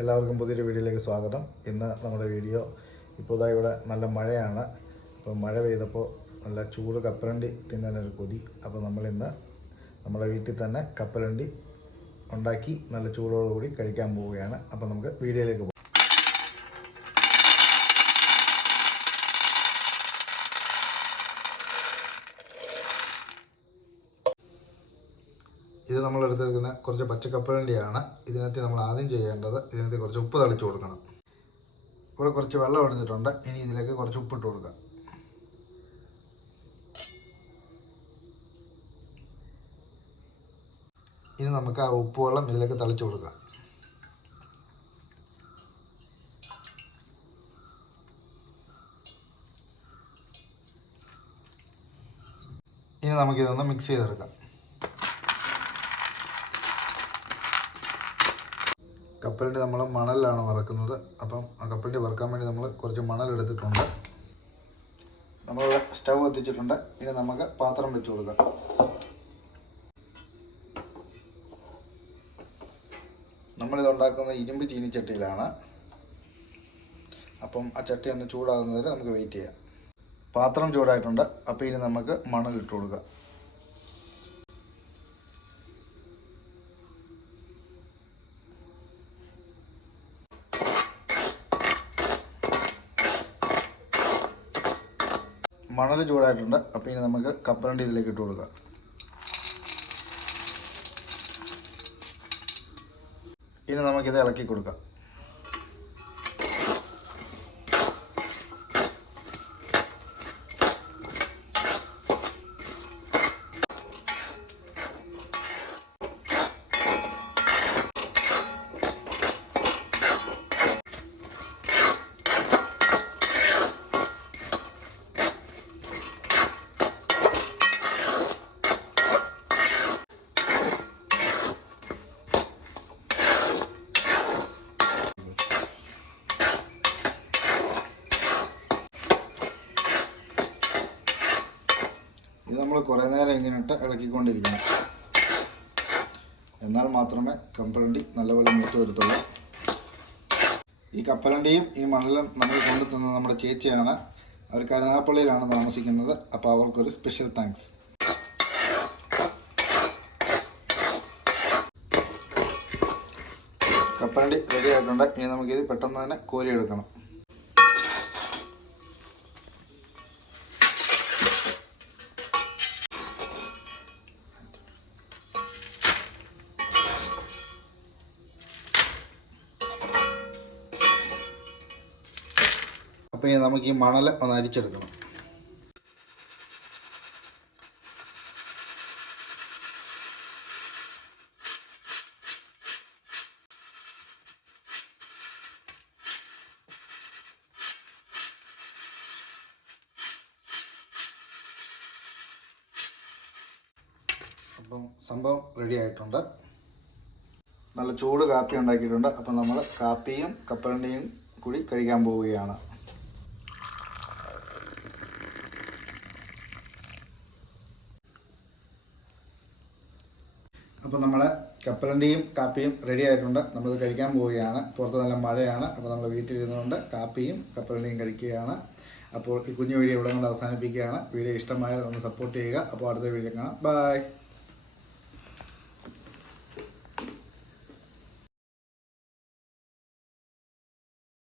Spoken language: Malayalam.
എല്ലാവർക്കും പുതിയൊരു വീഡിയോയിലേക്ക് സ്വാഗതം. ഇന്ന് നമ്മുടെ വീഡിയോ ഇപ്പോൾ ഇവിടെ നല്ല മഴയാണ്. അപ്പോൾ മഴ പെയ്തപ്പോൾ നല്ല ചൂട് കപ്പലണ്ടി തിന്നാനൊരു കൊതി. അപ്പോൾ നമ്മളിന്ന് നമ്മുടെ വീട്ടിൽ തന്നെ കപ്പലണ്ടി ഉണ്ടാക്കി നല്ല ചൂടോടുകൂടി കഴിക്കാൻ പോവുകയാണ്. അപ്പോൾ നമുക്ക് വീഡിയോയിലേക്ക് പോകാം. ഇത് നമ്മളെടുത്തിരിക്കുന്ന കുറച്ച് പച്ചക്കപ്പലണ്ടിയാണ്. ഇതിനകത്ത് നമ്മൾ ആദ്യം ചെയ്യേണ്ടത് ഇതിനകത്ത് കുറച്ച് ഉപ്പ് തളിച്ച് കൊടുക്കണം. ഇവിടെ കുറച്ച് വെള്ളം എടുത്തിട്ടുണ്ട്. ഇനി ഇതിലേക്ക് കുറച്ച് ഉപ്പിട്ട് കൊടുക്കുക. ഇനി നമുക്ക് ആ ഉപ്പ് വെള്ളം ഇതിലേക്ക് തളിച്ച് കൊടുക്കാം. ഇനി നമുക്കിതൊന്ന് മിക്സ് ചെയ്തെടുക്കാം. കപ്പലണ്ടി നമ്മൾ മണലിലാണ് വറക്കുന്നത്. അപ്പം ആ കപ്പലണ്ടി വറുക്കാൻ വേണ്ടി നമ്മൾ കുറച്ച് മണലെടുത്തിട്ടുണ്ട്. നമ്മൾ സ്റ്റവ് കത്തിച്ചിട്ടുണ്ട്. ഇനി നമുക്ക് പാത്രം വെച്ച് കൊടുക്കാം. നമ്മളിത് ഉണ്ടാക്കുന്ന ഇരുമ്പ് ചീനിച്ചട്ടിയിലാണ്. അപ്പം ആ ചട്ടി ഒന്ന് ചൂടാകുന്നവരെ നമുക്ക് വെയിറ്റ് ചെയ്യാം. പാത്രം ചൂടായിട്ടുണ്ട്. അപ്പോൾ ഇനി നമുക്ക് മണലിട്ട് കൊടുക്കാം. മണൽ ചൂടായിട്ടുണ്ട്. അപ്പോൾ ഇനി നമുക്ക് കപ്പലണ്ടി ഇതിലേക്ക് ഇട്ട് കൊടുക്കാം. ഇനി നമുക്കിത് ഇളക്കി കൊടുക്കാം. ഇത് നമ്മൾ കുറേ നേരം ഇങ്ങനെ ഇട്ട് ഇളക്കിക്കൊണ്ടിരിക്കണം. എന്നാൽ മാത്രമേ കപ്പലണ്ടി നല്ലപോലെ മൂത്ത് വരത്തുള്ളൂ. ഈ കപ്പലണ്ടിയും ഈ മണലും നമ്മൾ കൊണ്ടു തന്നത് നമ്മുടെ ചേച്ചിയാണ്. അവർ കരുനാഗപ്പള്ളിയിലാണ് താമസിക്കുന്നത്. അപ്പോൾ അവർക്കൊരു സ്പെഷ്യൽ താങ്ക്സ്. കപ്പലണ്ടി റെഡി ആയിട്ടുണ്ട്. ഇനി നമുക്കിത് പെട്ടെന്ന് തന്നെ കോരിയെടുക്കണം. അപ്പോൾ ഇനി നമുക്ക് ഈ മണൽ ഒന്ന് അരിച്ചെടുക്കണം. അപ്പം സംഭവം റെഡി ആയിട്ടുണ്ട്. നല്ല ചൂട് കാപ്പി ഉണ്ടാക്കിയിട്ടുണ്ട്. അപ്പം നമ്മൾ കാപ്പിയും കപ്പലണ്ടിയും കൂടി കഴിക്കാൻ പോവുകയാണ്. അപ്പോൾ നമ്മളെ കപ്പലണ്ടിയും കാപ്പിയും റെഡി ആയിട്ടുണ്ട്. നമ്മളിത് കഴിക്കാൻ പോവുകയാണ്. പുറത്ത് നല്ല മഴയാണ്. അപ്പോൾ നമ്മൾ വീട്ടിലിരുന്നുകൊണ്ട് കാപ്പിയും കപ്പലണ്ടിയും കഴിക്കുകയാണ്. അപ്പോൾ ഈ കുഞ്ഞു വീഡിയോ ഇവിടെ കൊണ്ട് അവസാനിപ്പിക്കുകയാണ്. വീഡിയോ ഇഷ്ടമായാൽ ഒന്ന് സപ്പോർട്ട് ചെയ്യുക. അപ്പോൾ അടുത്ത വീഡിയോ കാണാം. ബൈ.